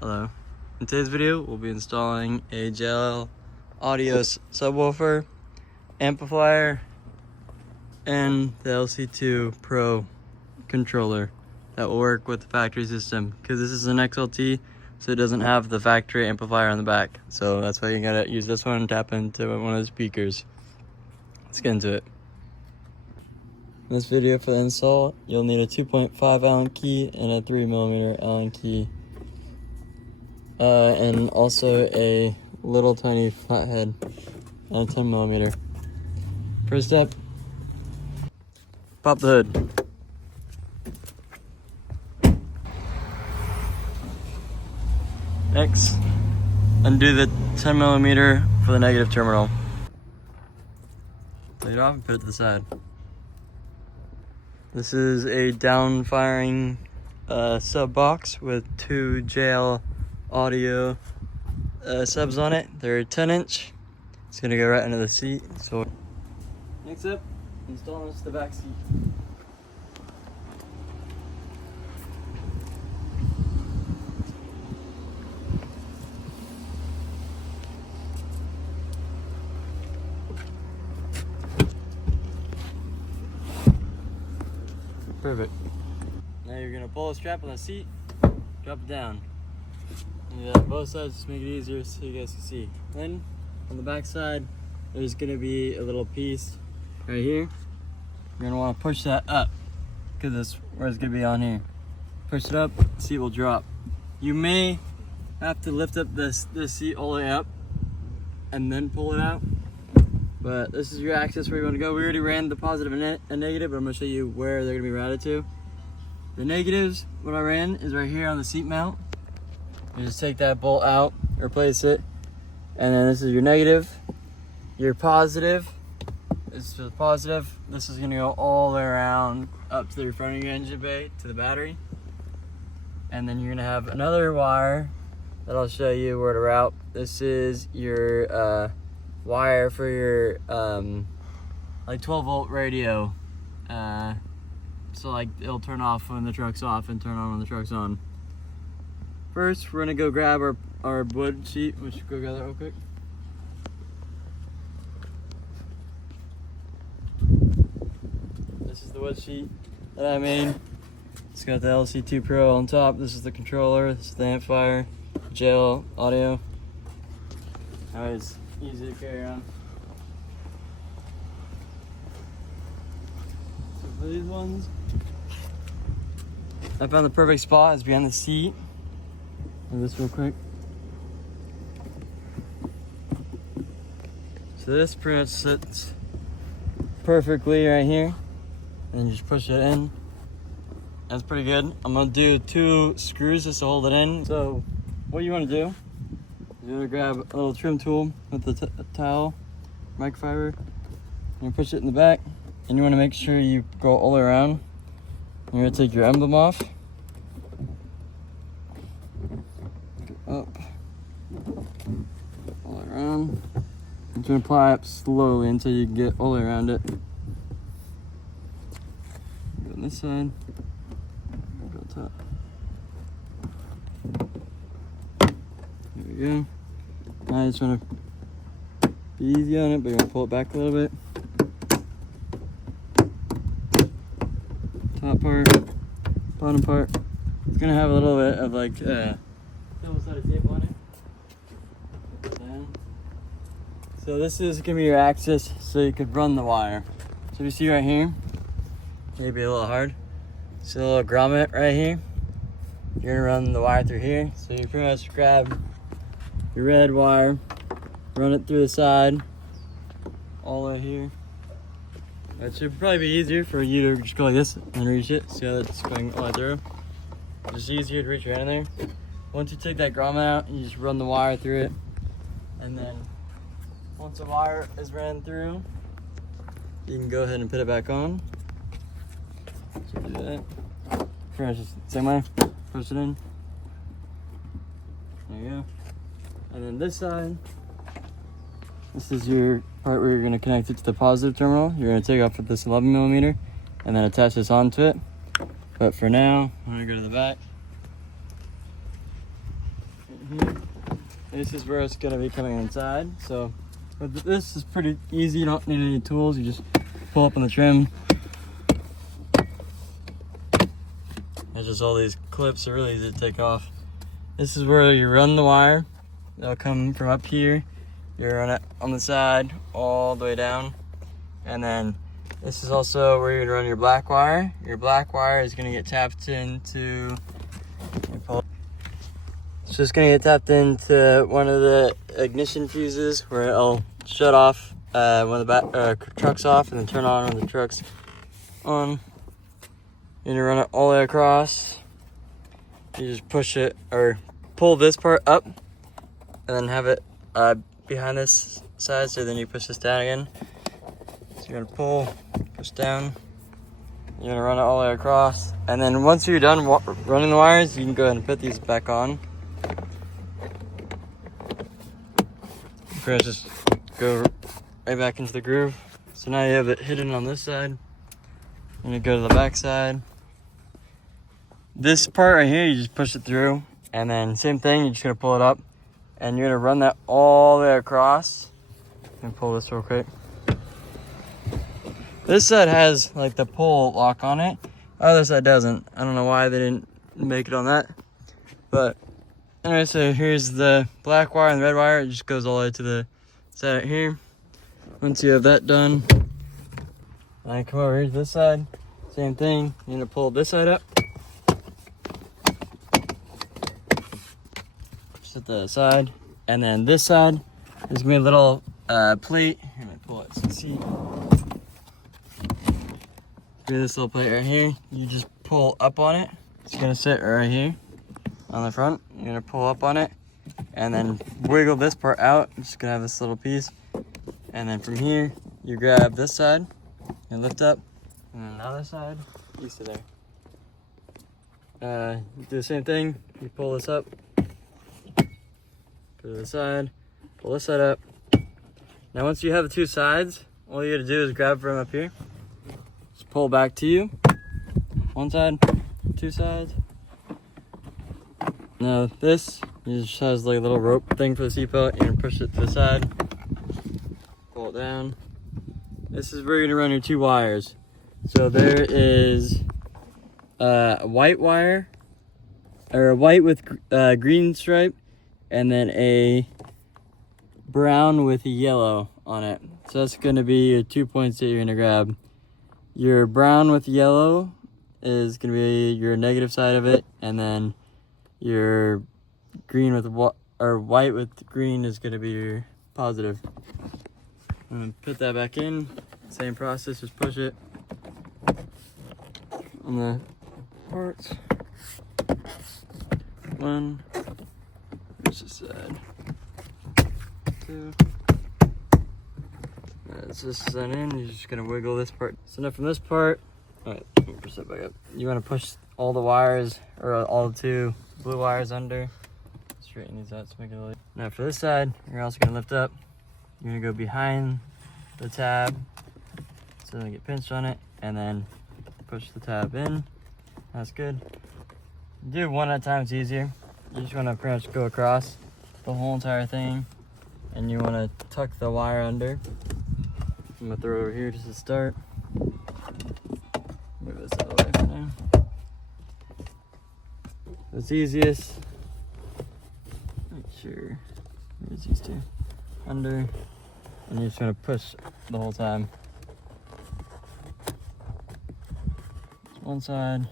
Hello. In today's video, we'll be installing a JL audio subwoofer, amplifier, and the LC2 Pro controller that will work with the factory system. Because this is an XLT, so it doesn't have the factory amplifier on the back. So that's why you gotta use this one and tap into one of the speakers. Let's get into it. In this video for the install, you'll need a 2.5 Allen key and a 3mm Allen key. And also a little tiny flathead and a 10mm. First step, pop the hood. Next, undo the 10mm for the negative terminal. Take it off and put it to the side. This is a down firing sub box with two JL audio subs on it. They're 10-inch. It's gonna go right into the seat. So next up, install this to the back seat. Perfect. Now you're gonna pull the strap on the seat, drop it down. Do that on both sides, just make it easier so you guys can see. Then on the back side, there's gonna be a little piece right here. You're gonna want to push that up because that's where it's gonna be on here. Push it up, the seat will drop. You may have to lift up this seat all the way up and then pull it out. But this is your axis where you want to go. We already ran the positive and negative, but I'm gonna show you where they're gonna be routed to. The negatives, what I ran is right here on the seat mount. You just take that bolt out, replace it, and then this is your negative. Your positive is to the positive. This is gonna go all the way around up to the front of your engine bay to the battery. And then you're gonna have another wire that I'll show you where to route. This is your wire for your like 12-volt radio. So like it'll turn off when the truck's off and turn on when the truck's on. First, we're gonna go grab our wood sheet. We should go grab that real quick. This is the wood sheet that I made. It's got the LC2 Pro on top. This is the controller. This is the amplifier, JL audio. Always easy to carry around. So for these ones, I found the perfect spot is behind the seat. Do this real quick. So this pretty much sits perfectly right here. And you just push it in. That's pretty good. I'm gonna do 2 screws just to hold it in. So what you wanna do, you're gonna grab a little trim tool with the towel, microfiber. You push it in the back, and you wanna make sure you go all the way around. You're gonna take your emblem off. Up, all the way around. I'm gonna apply it slowly until you get all the way around it. Go on this side, go top. There we go. Now I just wanna be easy on it, but you're gonna pull it back a little bit. Top part, bottom part. It's gonna have a little bit of like double-sided tape on it. Down. So this is gonna be your axis, so you could run the wire. So you see right here, maybe a little hard. See a little grommet right here. You're gonna run the wire through here. So you pretty much grab your red wire, run it through the side, all the way here. It should probably be easier for you to just go like this and reach it. See how that's going all the way through? Just easier to reach your hand in there. Once you take that grommet out, you just run the wire through it. And then once the wire is ran through, you can go ahead and put it back on. So do that. Pretty much just same way, push it in. There you go. And then this side, this is your part where you're gonna connect it to the positive terminal. You're gonna take off with this 11mm and then attach this onto it. But for now, I'm gonna go to the back. here. This is where it's gonna be coming inside. So, but this is pretty easy. You don't need any tools. You just pull up on the trim. There's just all these clips are really easy to take off. This is where you run the wire. They'll come from up here. You run it on the side all the way down. And then this is also where you're gonna run your black wire. Your black wire is gonna get tapped into, it's just gonna get tapped into one of the ignition fuses where it'll shut off when the truck's off and then turn on when the truck's on. You're gonna run it all the way across. You just push it or pull this part up and then have it behind this side, so then you push this down again. So you're gonna pull, push down. You're gonna run it all the way across, and then once you're done running the wires, you can go ahead and put these back on. Pretty much just go right back into the groove. So now you have it hidden on this side. You're gonna go to the back side. This part right here, you just push it through, and then same thing, you're just gonna pull it up, and you're gonna run that all the way across. Let me pull this real quick. This side has like the pull lock on it. Other side doesn't. I don't know why they didn't make it on that. But anyway, so here's the black wire and the red wire. It just goes all the way to the side right here. Once you have that done, I come over here to this side. Same thing. You're gonna pull this side up. Set the side, and then this side there's gonna be a little plate. Here, let me pull it so you can see. This little plate right here, you just pull up on it. It's gonna sit right here on the front. You're gonna pull up on it and then wiggle this part out. It's just gonna have this little piece, and then from here you grab this side and lift up, and then the other side you sit there. You do the same thing. You pull this up. Go to the side, pull this side up. Now once you have the two sides, all you gotta do is grab from up here. Just pull back to you. One side, two sides. Now this, it just has like a little rope thing for the seatbelt. You're gonna push it to the side, pull it down. This is where you're gonna run your two wires. So there is a white wire, or a white with green stripe, and then a brown with yellow on it. So that's gonna be your 2 points that you're gonna grab. Your brown with yellow is gonna be your negative side of it, and then your green with white with green is gonna be your positive. I'm gonna put that back in. Same process, just push it on the parts. One. Push this side. Two. That's this side in. You're just gonna wiggle this part. So now from this part, all right, let me push that back up. You want to push all the wires, or all the two blue wires under. Straighten these out to make it a little. Now for this side, you're also gonna lift up. You're gonna go behind the tab, so they get pinched on it, and then push the tab in. That's good. Do one at a time, it's easier. You just want to pretty much go across the whole entire thing, and you want to tuck the wire under. I'm going to throw it over here just to start. Move this out of the way for now. It's easiest. Make sure there's these two under, and you're just going to push the whole time. It's one side.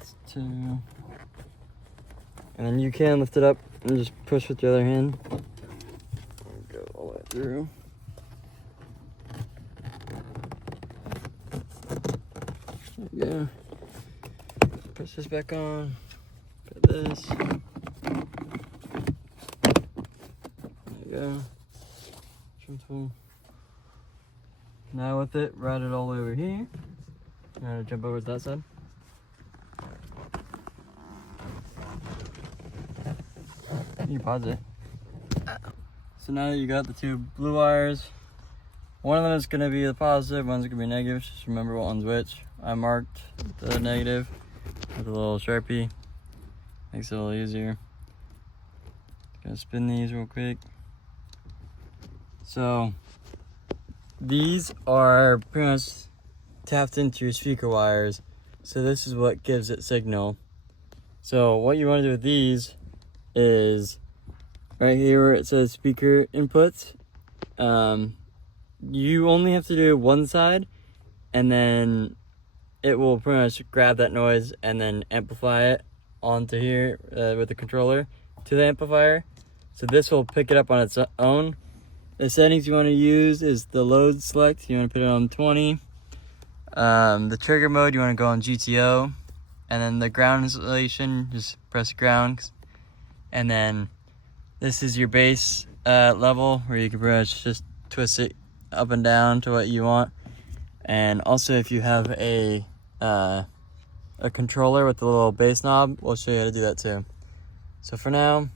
It's two. And then you can lift it up and just push with the other hand. Go all the way through. There we go. Push this back on. Put this. There you go. Trim tool. Now with it, route it all the way over here. I'm gonna jump over to that side. You pause it. So now that you got the two blue wires, one of them is going to be the positive, one's going to be negative. Just remember what one's which. I marked the negative with a little Sharpie, Makes it a little easier. Gonna spin these real quick. So these are pretty much tapped into your speaker wires. So this is what gives it signal. So what you want to do with these is right here where it says speaker inputs. You only have to do one side, and then it will pretty much grab that noise and then amplify it onto here with the controller to the amplifier. So this will pick it up on its own. The settings you want to use is the load select. You want to put it on 20. The trigger mode, you want to go on GTO. And then the ground installation, just press ground. And then this is your bass level where you can pretty much just twist it up and down to what you want. And also if you have a controller with the little bass knob, we'll show you how to do that too. So for now,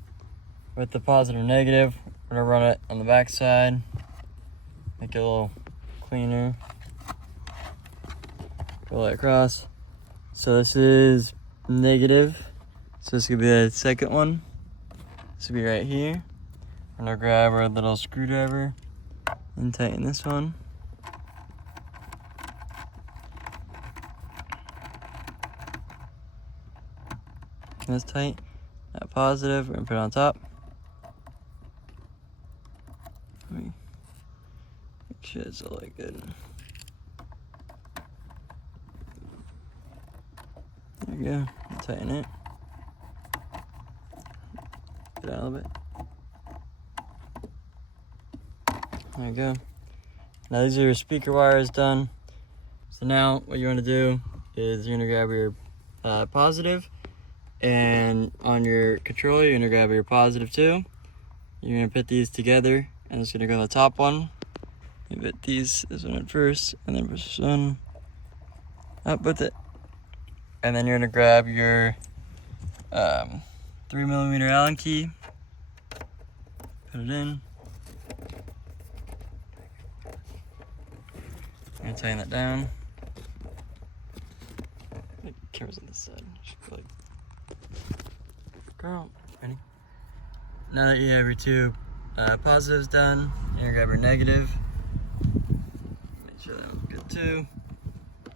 with the positive and negative, we're gonna run it on the back side, make it a little cleaner, roll it across. So this is negative, so this could be the second one. This will be right here. We're gonna grab our little screwdriver and tighten this one. That's tight. That positive, we're gonna put it on top. Make sure it's all like good. There we go. Tighten it. Get out a little bit. There we go. Now these are your speaker wires done. So now what you want to do is you're gonna grab your positive, and on your controller you're gonna grab your positive too. You're gonna put these together, and it's gonna go on the top one. You put this one at first, and then push this one up with it. And then you're gonna grab your 3mm Allen key, put it in. I'm gonna tighten that down. The camera's on this side. Like, girl, ready? Now that you have your two positives done, you're gonna grab your negative. Make sure that was good too.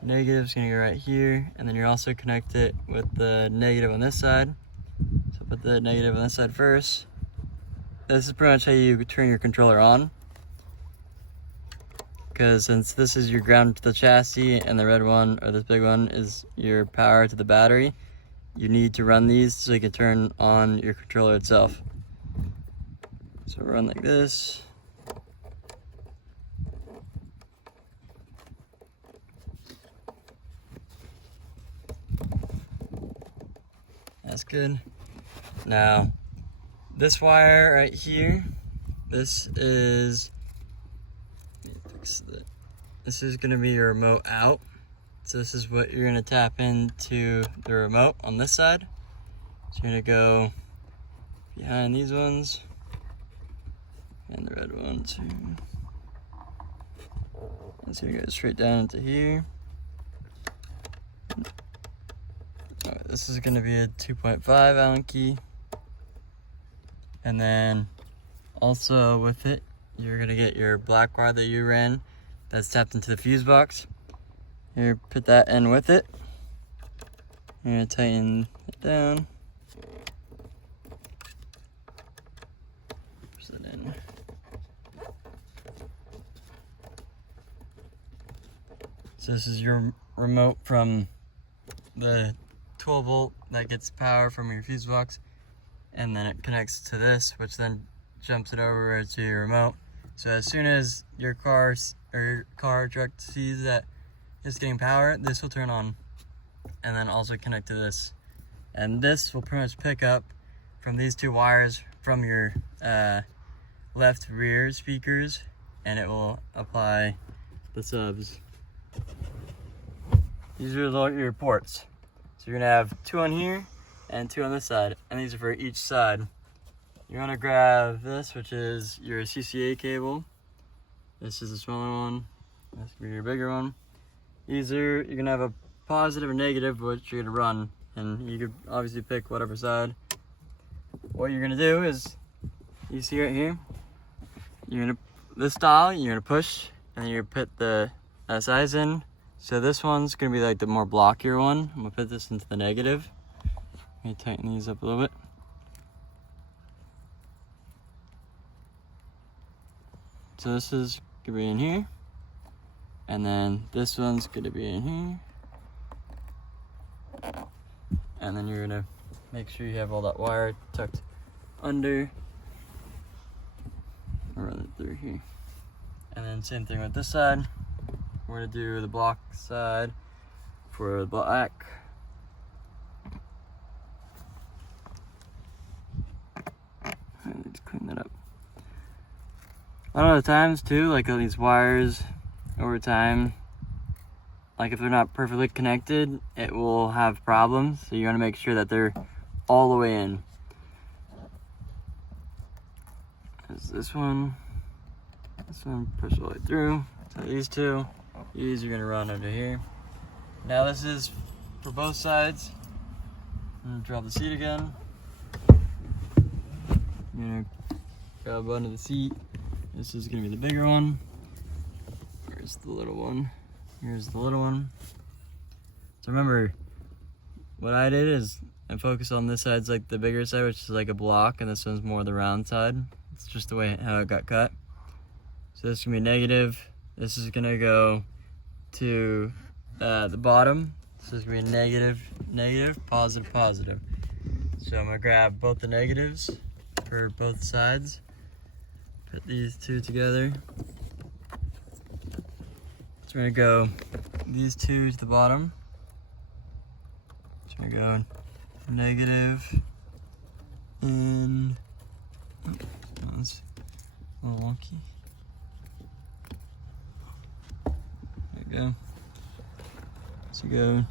Negative's gonna go right here, and then you're also connect it with the negative on this side. So put the negative on this side first. This is pretty much how you turn your controller on. Because since this is your ground to the chassis, and the red one, or this big one, is your power to the battery, you need to run these so you can turn on your controller itself. So run like this. That's good. Now, this wire right here, this is gonna be your remote out. So this is what you're gonna tap into the remote on this side. So you're gonna go behind these ones, and the red one too. And so you go straight down into here. Alright, this is gonna be a 2.5 Allen key. And then also with it, you're gonna get your black wire that you ran that's tapped into the fuse box. Here, put that in with it. You're gonna tighten it down. Push it in. So this is your remote from the 12 volt that gets power from your fuse box, and then it connects to this, which then jumps it over to your remote. So as soon as your car or your truck sees that it's getting power, this will turn on, and then also connect to this. And this will pretty much pick up from these two wires from your left rear speakers, and it will apply the subs. These are your ports. So you're gonna have two on here and two on this side, and these are for each side. You're gonna grab this, which is your CCA cable. This is a smaller one. This will be your bigger one. You're gonna have a positive or negative, which you're gonna run, and you could obviously pick whatever side. What you're gonna do is, you see right here, this style, you're gonna push, and then you're gonna put the size in. So this one's gonna be like the more blockier one. I'm gonna put this into the negative. Let me tighten these up a little bit. So this is gonna be in here, and then this one's gonna be in here. And then you're gonna make sure you have all that wire tucked under. I'll run it through here. And then same thing with this side. We're gonna do the block side for the black. Let's clean that up. A lot of times too, like these wires over time, like if they're not perfectly connected, it will have problems. So you want to make sure that they're all the way in. There's this one push all the way through. So these two, these are gonna run under here. Now this is for both sides. I'm gonna drop the seat again. I'm gonna grab under the seat. This is gonna be the bigger one. Where's the little one? Here's the little one. So remember, what I did is I focus on this side's like the bigger side, which is like a block, and this one's more the round side. It's just the way how it got cut. So this is gonna be negative. This is gonna go to the bottom. So this is gonna be negative, negative, positive, positive. So I'm gonna grab both the negatives for both sides. Put these two together. So we're gonna go these two to the bottom. So we're gonna go negative and that one's a little wonky. There we go. So go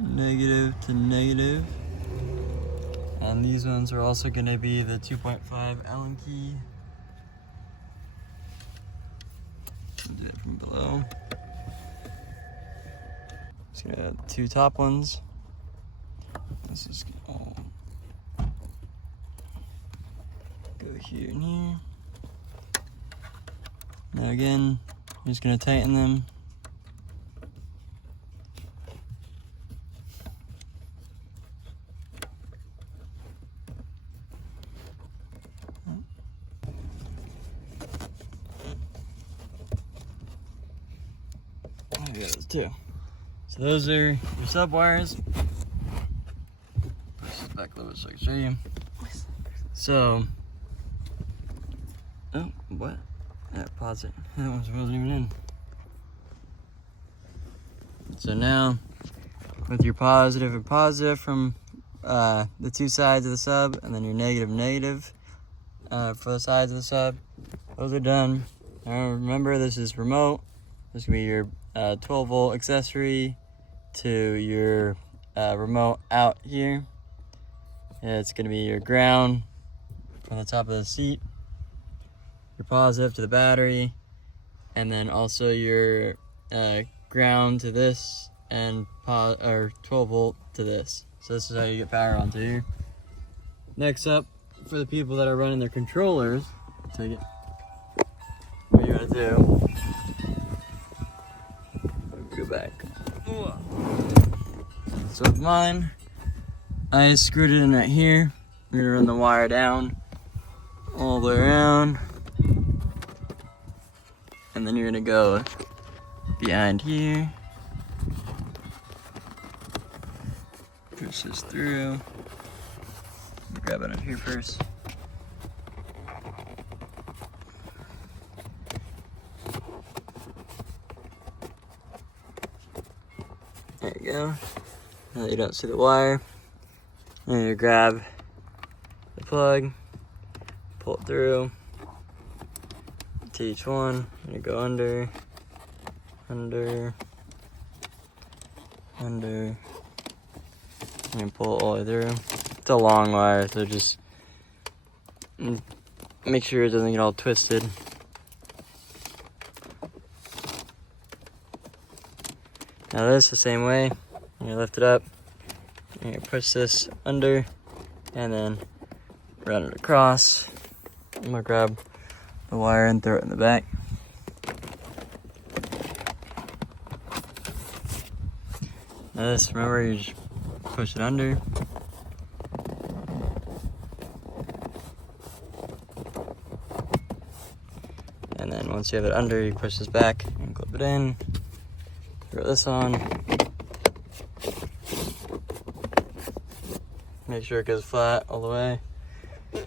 negative to negative. And these ones are also gonna be the 2.5 Allen key. Do it from below. Just gonna add two top ones. This is gonna go here and here. Now again, I'm just gonna tighten them. Those two. So those are your sub wires. Push this back a little bit so I can show you. So, oh, what? Yeah, pause it. That one wasn't even in. So now, with your positive and positive from the two sides of the sub, and then your negative and negative for the sides of the sub, those are done. Now remember, this is remote. This is gonna be your 12 volt accessory to your remote out here. It's gonna be your ground from the top of the seat, your positive to the battery, and then also your ground to this, and 12 volt to this. So this is how you get power onto here. Next up, for the people that are running their controllers, take it. What you gotta do, go back. So with mine, I screwed it in right here. We're gonna run the wire down all the way around, and then you're gonna go behind here, push this through. Grab it up here first. There you go. Now that you don't see the wire, then you grab the plug, pull it through to each one. You go under, under, under, and pull it all the way through. It's a long wire, so just make sure it doesn't get all twisted. Now this the same way. You lift it up, You're gonna push this under and then run it across. I'm gonna grab the wire and throw it in the back. Now this, remember, you just push it under. And then once you have it under, you push this back and clip it in. Throw this on. Make sure it goes flat all the way. There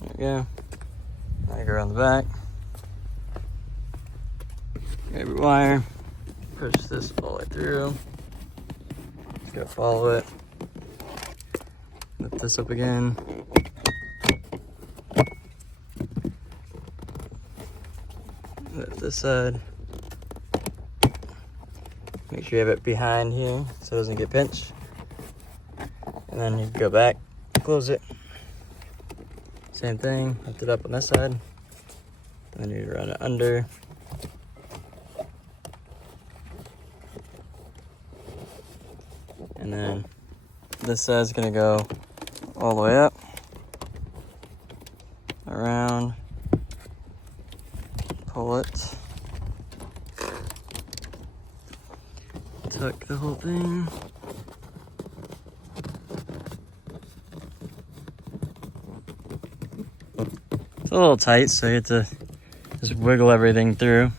we go. Now you go around the back. Grab your wire. Push this all the way through. Just gotta follow it. Lift this up again. Lift this side. Make sure you have it behind here so it doesn't get pinched. And then you go back, close it. Same thing, lift it up on this side. Then you run it under. And then this side's gonna go all the way up, around, pull it, tuck the whole thing. It's a little tight, so you have to just wiggle everything through.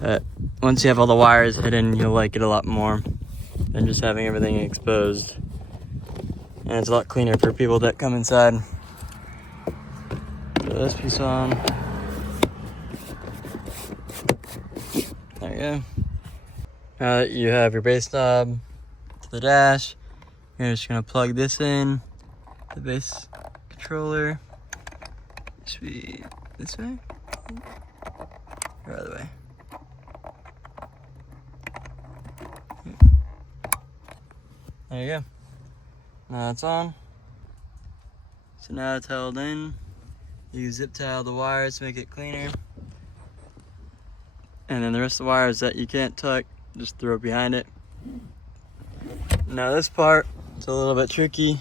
But once you have all the wires hidden, you'll like it a lot more than just having everything exposed. And it's a lot cleaner for people that come inside. Throw this piece on. There you go. Now that you have your bass knob to the dash, you're just gonna plug this in, the bass controller. Should be this way? Or other way? There you go. Now it's on. So now it's held in. You zip tie the wires to make it cleaner. And then the rest of the wires that you can't tuck, just throw it behind it. Now this part, it's a little bit tricky.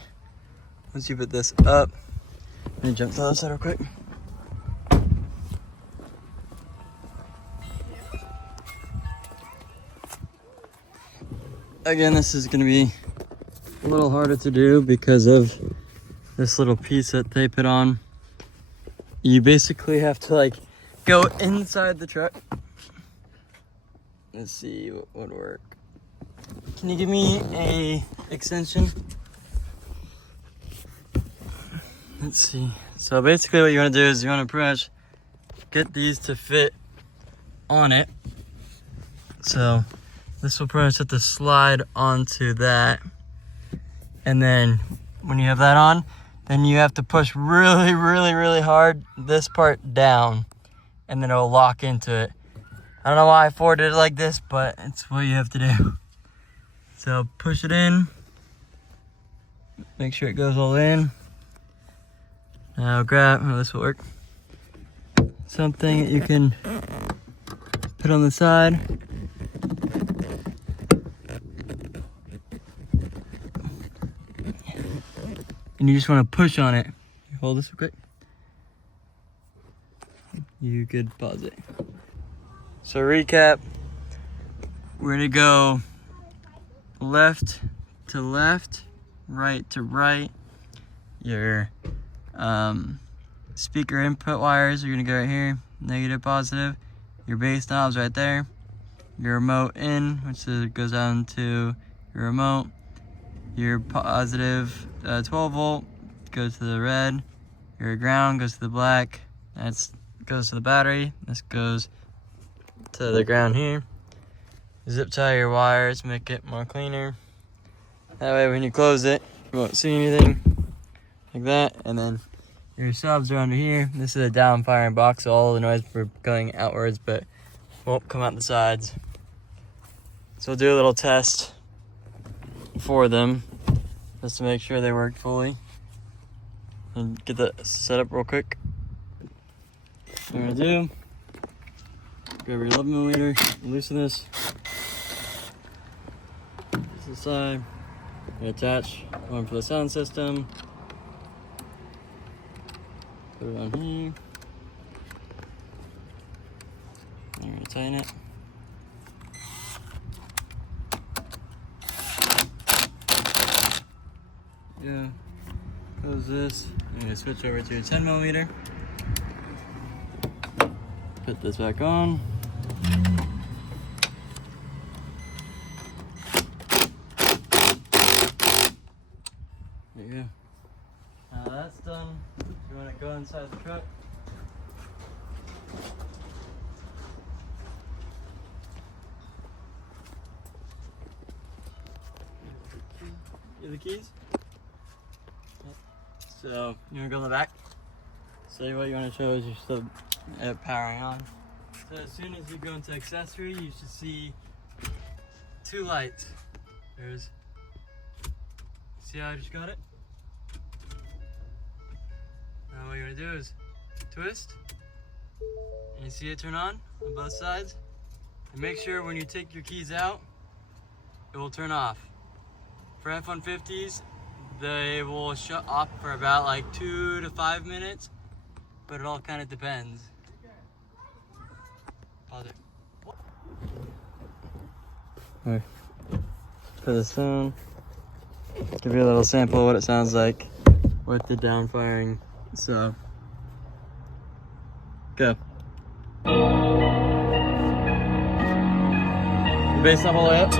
Once you put this up, let me jump to the other side real quick. Again, this is gonna be a little harder to do because of this little piece that they put on. You basically have to like go inside the truck. Let's see what would work. Can you give me a extension? Let's see. So basically what you want to do is you want to pretty much get these to fit on it. So this will pretty much have to slide onto that. And then when you have that on, then you have to push really, really, really hard this part down, and then it'll lock into it. I don't know why I forwarded it like this, but it's what you have to do. So push it in. Make sure it goes all in. Now grab, oh, this will work. Something that you can put on the side. And you just want to push on it. Hold this real quick. You could pause it. So recap, we're gonna go left to left, right to right. Your speaker input wires are gonna go right here, negative, positive. Your bass knob's right there. Your remote in, which goes down to your remote. Your positive 12 volt goes to the red. Your ground goes to the black. That goes to the battery. This goes to the ground here. Zip tie your wires, make it more cleaner. That way when you close it, you won't see anything like that. And then your subs are under here. This is a down firing box, so all the noise we're going outwards, but won't come out the sides. So we'll do a little test for them just to make sure they work fully. And get that set up real quick. What we're gonna do, grab your 11mm, loosen this. This this side. We attach one for the sound system. Put it on here. I'm gonna tighten it. Yeah. Close this. I'm gonna switch over to a 10mm. Put this back on. There you go. Now that's done. You want to go inside the truck. You have the keys? So you want to go in the back? So what you want to show is you're still powering on. So as soon as you go into accessory, you should see two lights. There's, see how I just got it? Now what you're gonna do is twist, and you see it turn on both sides. And make sure when you take your keys out, it will turn off. For F150s, they will shut off for about like 2 to 5 minutes, but it all kind of depends. Pause it. Alright, put this on. Give you a little sample of what it sounds like with the down firing. So, go. The bass level all the way up.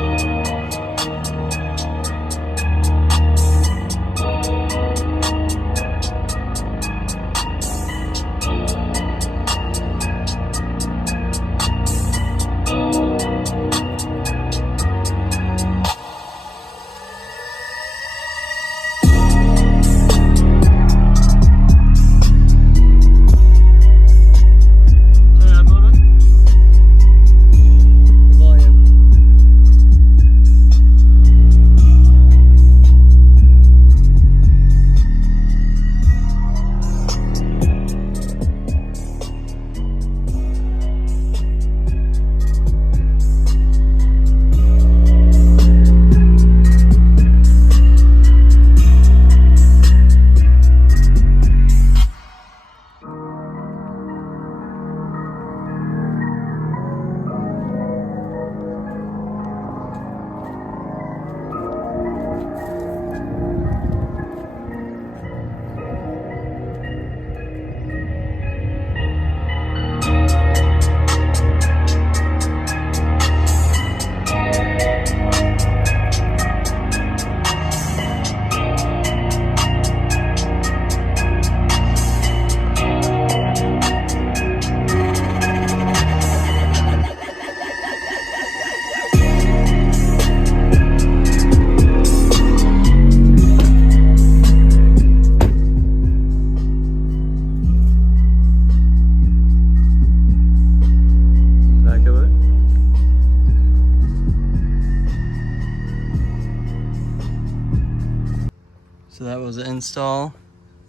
So that was the install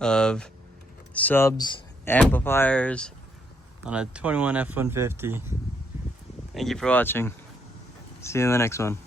of subs, amplifiers on a 21 F150. Thank you for watching. See you in the next one.